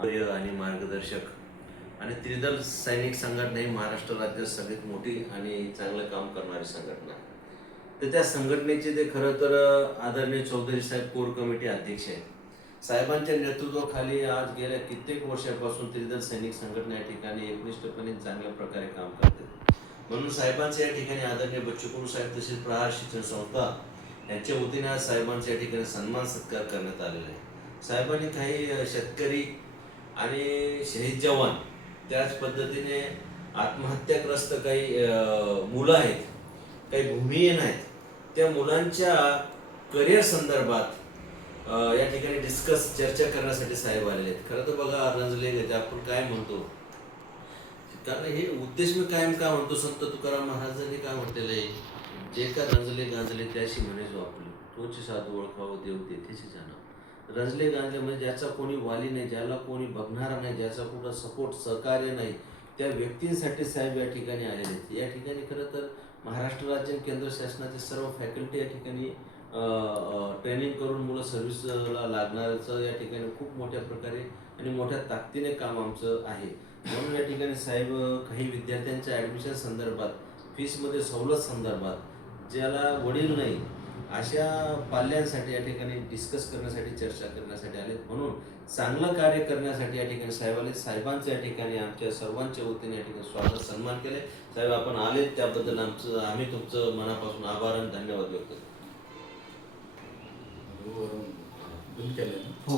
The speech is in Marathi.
आणि मार्गदर्शक आणि त्रिदल सैनिक संघटना ही महाराष्ट्र राज्यात सगळ्यात मोठी आणि चांगलं काम करणारी संघटना आहे. तर त्या संघटनेचे ते खरं तर आदरणीय चौधरी साहेब कोर कमिटी अध्यक्ष आहेत. साहेबांच्या नेतृत्वाखाली आज गेल्या कित्येक वर्षापासून त्रिदल सैनिक संघटना या ठिकाणी एकनिष्ठपणे चांगल्या प्रकारे काम करते. म्हणून साहेबांचे या ठिकाणी आदरणीय बच्चू कडू साहेब तसेच प्रहार शिक्षण संस्था यांच्या वतीने आज साहेबांच्या या ठिकाणी सन्मान सत्कार करण्यात आलेला आहे. साहेबांनी काही शेतकरी आणि शहीद जवान त्याच पद्धतीने आत्महत्याग्रस्त काही मुलं आहेत, काही भूमिहीन आहेत, त्या मुलांच्या करिअर संदर्भात या ठिकाणी चर्चा करण्यासाठी साहेब आलेले आहेत. खरं तर बघा रंजले आपण काय म्हणतो, कारण हे उद्देश मी कायम का म्हणतो, संत तुकाराम महाराजांनी काय म्हटलेलं आहे, जे का रंजले गांजले त्याशी म्हणे जो आपली तोची साधू ओळखावं देव तेथेची जाणं. रंजले गांजले म्हणजे ज्याचा कोणी वाली नाही, ज्याला कोणी बघणारा नाही, ज्याचा कुठं सपोर्ट सहकार्य नाही, त्या व्यक्तींसाठी साहेब या ठिकाणी आलेले आहेत. या ठिकाणी खरं तर महाराष्ट्र राज्य केंद्र शासनाचे सर्व फॅकल्टी या ठिकाणी ट्रेनिंग करून मुलं सर्व्हिसला लागणाऱ्याचं या ठिकाणी खूप मोठ्या प्रकारे आणि मोठ्या ताकदीने काम आमचं आहे. म्हणून या ठिकाणी साहेब काही विद्यार्थ्यांच्या ॲडमिशन संदर्भात, फीसमध्ये सवलत संदर्भात ज्याला वडील नाही अशा पाल्यांसाठी या ठिकाणी डिस्कस करण्यासाठी, चर्चा करण्यासाठी आले. म्हणून चांगलं कार्य करण्यासाठी या ठिकाणी साहेब आले. साहेबांचं या ठिकाणी आमच्या सर्वांच्या वतीने या ठिकाणी स्वागत सन्मान केले. साहेब आपण आले त्याबद्दल आम्ही तुमचं मनापासून आभार आणि धन्यवाद व्यक्त करतो. हो.